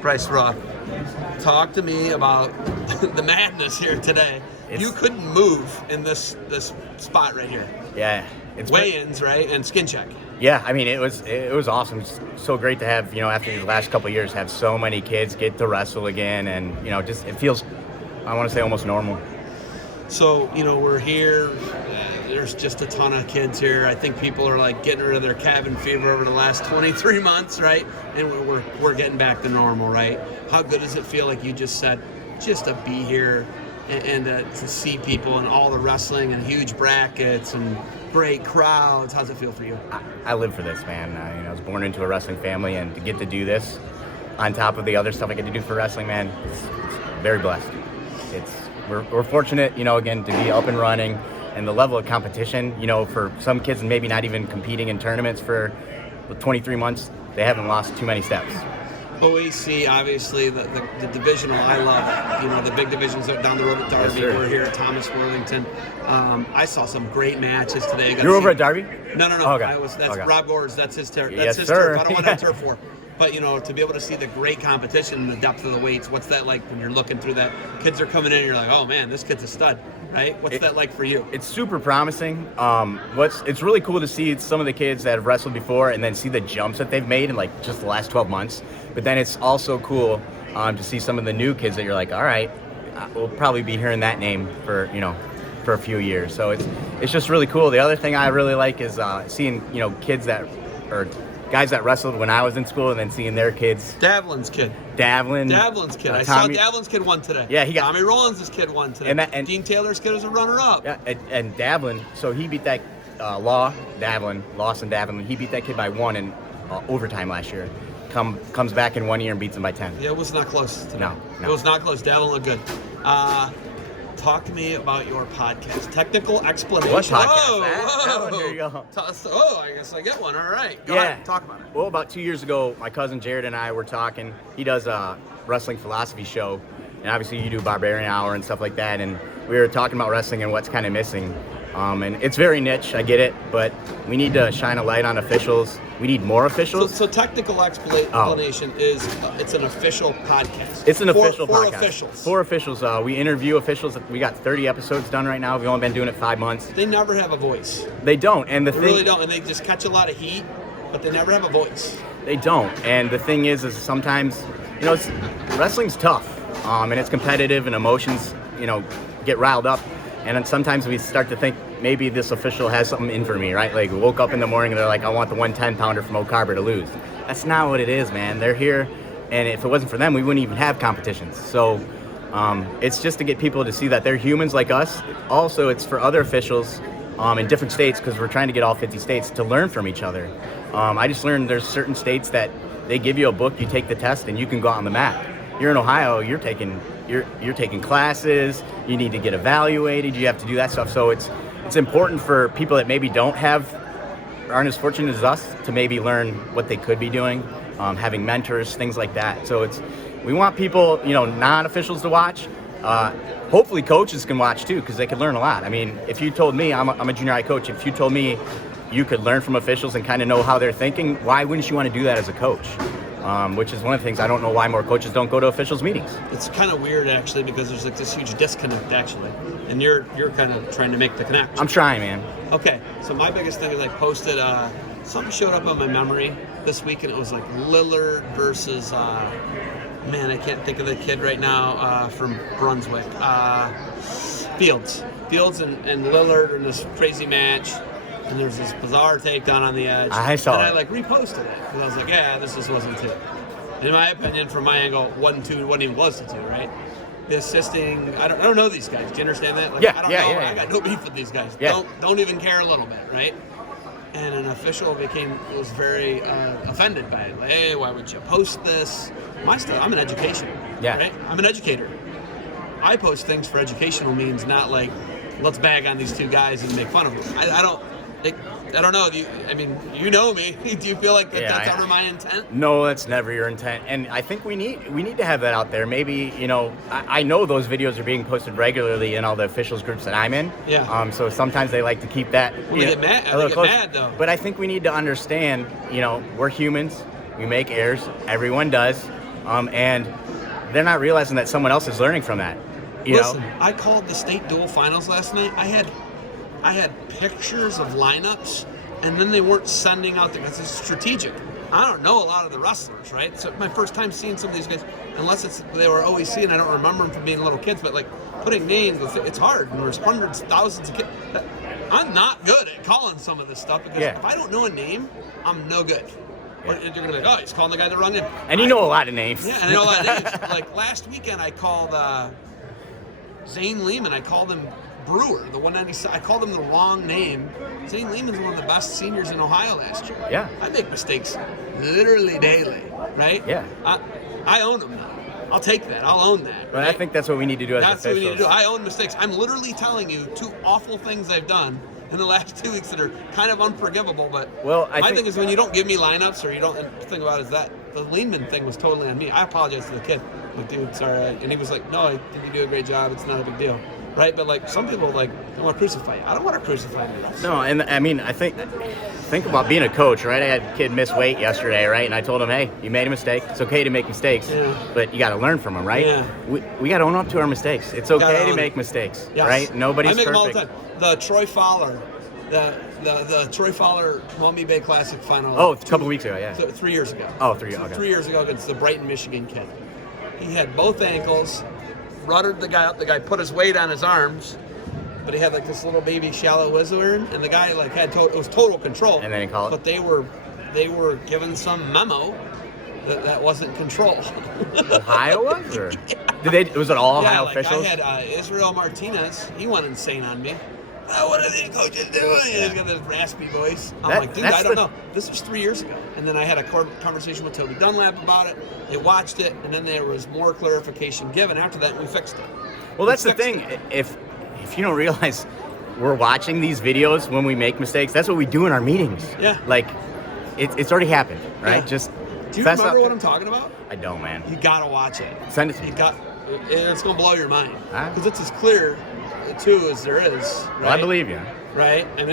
Bryce Roth, talk to me about the madness here today. You couldn't move in this spot right here. Yeah. It's weigh-ins, right, and skin check. Yeah, I mean, it was awesome. It's so great to have, after these last couple of years, have so many kids get to wrestle again, and just it feels, I want to say, almost normal. So we're here. There's just a ton of kids here. I think people are like getting rid of their cabin fever over the last 23 months, right? And we're getting back to normal, right? How good does it feel, like you just said, just to be here and to see people and all the wrestling and huge brackets and great crowds? How's it feel for you? I live for this, man. I was born into a wrestling family, and to get to do this on top of the other stuff I get to do for wrestling, man, it's very blessed. We're fortunate, again, to be up and running, and the level of competition, for some kids maybe not even competing in tournaments for 23 months, they haven't lost too many steps. OAC, obviously, the divisional, I love. The big divisions are down the road at Darby. Yes, we're here at Thomas Worthington. I saw some great matches today. You're over at Darby? No. Okay. That's Rob Gore's. That's his turf. Yes, his sir. turf. I don't want that turf for. But, to be able to see the great competition and the depth of the weights, what's that like when you're looking through that? Kids are coming in and you're like, oh, man, this kid's a stud, right? What's that like for you? It's super promising. It's really cool to see some of the kids that have wrestled before and then see the jumps that they've made in, just the last 12 months. But then it's also cool to see some of the new kids that you're like, all right, we'll probably be hearing that name for a few years. So it's just really cool. The other thing I really like is seeing, kids or guys that wrestled when I was in school and then seeing their kids. Davlin's kid. Davlin's kid. I saw Davlin's kid won today. Yeah, Tommy Rollins' kid won today. And Dean Taylor's kid is a runner-up. Yeah, and Davlin, so he beat that Lawson Davlin. He beat that kid by 1 in overtime last year. Comes back in 1 year and beats him by 10. Yeah, it was not close today. No. It was not close. Davlin looked good. Talk to me about your podcast, Technical Explination. What podcast? Whoa. There you go. I guess I get one. All right. Go ahead. Talk about it. Well, about 2 years ago, my cousin Jared and I were talking. He does a wrestling philosophy show, and obviously you do Barbarian Hour and stuff like that, and we were talking about wrestling and what's kind of missing. And it's very niche, I get it, but we need to shine a light on officials. We need more officials. So Technical Explanation is it's an official podcast. It's an official podcast. For officials. For officials. We interview officials. We got 30 episodes done right now. We've only been doing it 5 months. They never have a voice. They don't. And they really don't. And they just catch a lot of heat, but they never have a voice. They don't. And the thing is sometimes, wrestling's tough. And it's competitive, and emotions, get riled up. And then sometimes we start to think maybe this official has something in for me, right? Like, we woke up in the morning and they're like, I want the 110-pounder from Oak Harbor to lose. That's not what it is, man. They're here, and if it wasn't for them, we wouldn't even have competitions. So it's just to get people to see that they're humans like us. Also, it's for other officials in different states, because we're trying to get all 50 states to learn from each other. I just learned there's certain states that they give you a book, you take the test, and you can go out on the mat. You're in Ohio, you're taking classes, you need to get evaluated, you have to do that stuff. So it's important for people that maybe aren't as fortunate as us to maybe learn what they could be doing, having mentors, things like that. So we want people, non-officials to watch. Hopefully coaches can watch too, because they can learn a lot. I mean, if you told me, I'm a junior high coach, if you told me you could learn from officials and kind of know how they're thinking, why wouldn't you want to do that as a coach? Which is one of the things I don't know why more coaches don't go to officials' meetings. It's kind of weird, actually, because there's this huge disconnect, actually, and you're kind of trying to make the connection. I'm trying, man. Okay, so my biggest thing is I posted something showed up on my memory this week, and it was like Lillard versus man, I can't think of the kid right now from Brunswick. Fields and Lillard in this crazy match. And there's this bizarre takedown on the edge. I saw it. And I reposted it because I was like, yeah, this just wasn't two. In my opinion, from my angle, 1-2 wasn't even close to two, right? The assisting, I don't know these guys. Do you understand that? Yeah. I got no beef with these guys. Yeah. Don't even care a little bit, right? And an official was very offended by it. Like, hey, why would you post this? I'm an educator. Yeah. Right? I'm an educator. I post things for educational means, not like, let's bag on these two guys and make fun of them. I don't know. You know me. Do you feel like that's ever my intent? No, that's never your intent. And I think we need to have that out there. Maybe, I know those videos are being posted regularly in all the officials groups that I'm in. Yeah. So sometimes they like to keep that. Well, they get mad though. But I think we need to understand, we're humans. We make errors. Everyone does. and they're not realizing that someone else is learning from that. Listen, I called the state dual finals last night. I had pictures of lineups, and then they weren't sending out because it's strategic. I don't know a lot of the wrestlers, right? So my first time seeing some of these guys, unless they were OAC and I don't remember them from being little kids, but like putting names, it's hard. And there's hundreds, thousands of kids. I'm not good at calling some of this stuff because if I don't know a name, I'm no good. Or you're gonna be like, oh, he's calling the guy the wrong name. And you know a lot of names. Yeah, I know a lot of names. Like last weekend, I called Zane Lehman. I called him Brewer, the 196. I called him the wrong name. Zane Lehman's one of the best seniors in Ohio last year. Yeah. I make mistakes literally daily, right? Yeah. I own them now. I'll take that. I'll own that. But right? I think that's what we need to do as officials. That's what we need to do. I own mistakes. I'm literally telling you 2 awful things I've done in the last 2 weeks that are kind of unforgivable. But my thing is when you don't give me lineups or you don't, and the thing about it is that the Lehman thing was totally on me. I apologize to the kid. Like, dude, sorry. And he was like, no, I think you do a great job. It's not a big deal. Right, but like some people like they want to crucify you. I don't want to crucify you. No, and I mean I think about being a coach, right? I had a kid miss weight yesterday, right? And I told him, hey, you made a mistake. It's okay to make mistakes, but you got to learn from them, right? Yeah. We got to own up to our mistakes. It's okay to make mistakes, right? Nobody's perfect. I make them all the time. The Troy Fowler, the Troy Fowler Mommy Bay Classic final. Oh, a couple weeks ago, yeah. 3 years ago. Oh, 3 years ago. 3 years ago against the Brighton, Michigan kid. He had both ankles. Ruddered the guy up. The guy put his weight on his arms, but he had like this little baby shallow wizard, and the guy like had it was total control. And then he called. But they were given some memo that wasn't control. Ohio was, or was it all Ohio officials? I had Israel Martinez. He went insane on me. Oh, what are these coaches doing? He's got this raspy voice. I'm like, dude, I don't know. This was 3 years ago. And then I had a conversation with Toby Dunlap about it. They watched it, and then there was more clarification given after that, and we fixed it. Well, that's the thing. If you don't realize we're watching these videos when we make mistakes, that's what we do in our meetings. Yeah. Like, it's already happened, right? Yeah. Just do you remember what I'm talking about? I don't, man. You got to watch it. Send it to me. It's going to blow your mind. Because it's as clear too as there is. Right? Well, I believe you. Right? And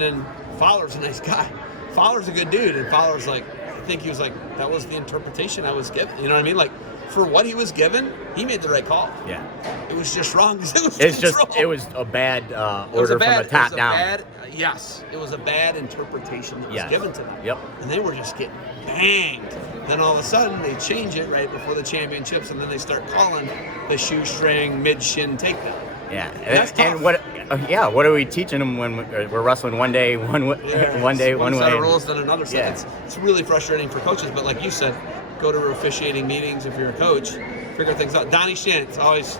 then Fowler's a nice guy. Fowler's a good dude, and Fowler's like, I think he was like, that was the interpretation I was given. You know what I mean? Like, for what he was given, he made the right call. Yeah. It was just wrong because it was a bad order from the top down. Yes, it was a bad interpretation that was given to them. Yep. And they were just getting banged. Then all of a sudden they change it right before the championships, and then they start calling the shoestring mid-shin takedown. Yeah, and what are we teaching them when we're wrestling one day, one day, one way? One set of rules, then another set. It's really frustrating for coaches, but like you said, go to officiating meetings if you're a coach, figure things out. Donnie Shantz always,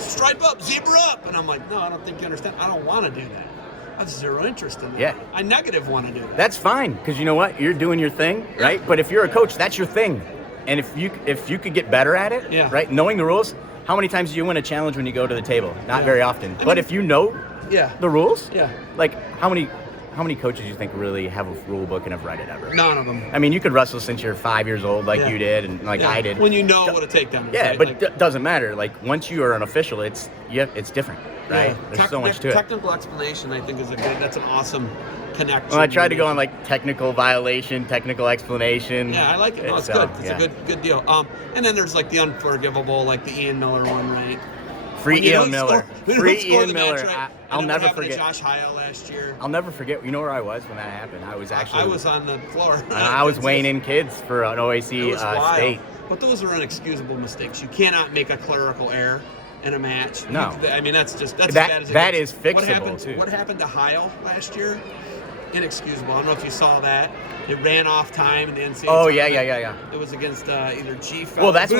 stripe up, zebra up, and I'm like, no, I don't think you understand. I don't want to do that. I have zero interest in that. Yeah. I negative want to do that. That's fine, because you know what? You're doing your thing, right? But if you're a coach, that's your thing. And if you could get better at it, right? Knowing the rules, how many times do you win a challenge when you go to the table? Not very often. But if you know the rules, like how many coaches do you think really have a rule book and have read it ever? None of them. I mean, you could wrestle since you're 5 years old, like you did, and like I did. When you know what a takedown is. Yeah, right? but it doesn't matter. Like once you are an official, it's different, right? There's so much to it. Technical explanation, I think, that's an awesome connection. Well, I tried to go on like technical violation, technical explanation. Yeah, I like it. No, it's good. It's a good deal. And then there's like the unforgivable, like the Ian Miller one, right? Free Ian Miller. Free Ian Miller. I'll never forget. Josh Heil last year. I'll never forget. You know where I was when that happened? I was on the floor. I was weighing in kids for an OAC state. But those are inexcusable mistakes. You cannot make a clerical error in a match. No. I mean, that's as bad as it that gets. is fixable too. What happened to Heil last year? Inexcusable. I don't know if you saw that. It ran off time in the NCAA. Oh yeah. It was against either G. Well, that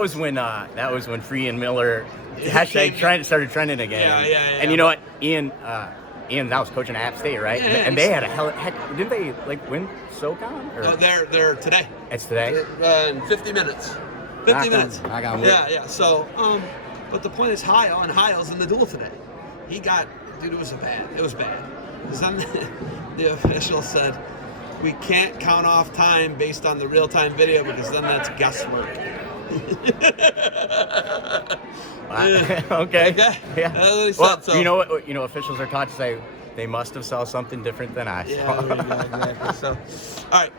was when Free Ian Miller started trending again. Yeah. And you know what, Ian, that was coaching at App State, right? Yeah, and they had didn't they like win SoCon? No, they're today. It's today. In 50 minutes. 50 minutes. I got one. Yeah. So, but the point is Heil's in the duel today. It was bad. Because then the official said, we can't count off time based on the real-time video because then that's guesswork. Okay. Yeah. Well, so. You know what? You know, officials are taught to say they must have saw something different than I saw. Yeah, exactly. So, all right.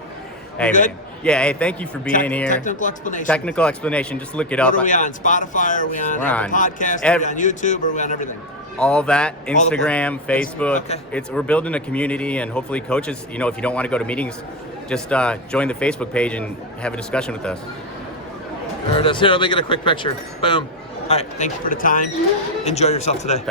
Hey, good? man. Yeah, hey, thank you for being here. Technical Explanation. Technical Explanation. Just look it up. What are we on? Spotify? Are we on We're Apple on Podcast? Are we on YouTube? Are we on everything? All that, All the Instagram, Facebook. Okay. We're building a community, and hopefully coaches, you know, if you don't want to go to meetings, just join the Facebook page and have a discussion with us. There it is. Here, let me get a quick picture. Boom. All right. Thank you for the time. Enjoy yourself today.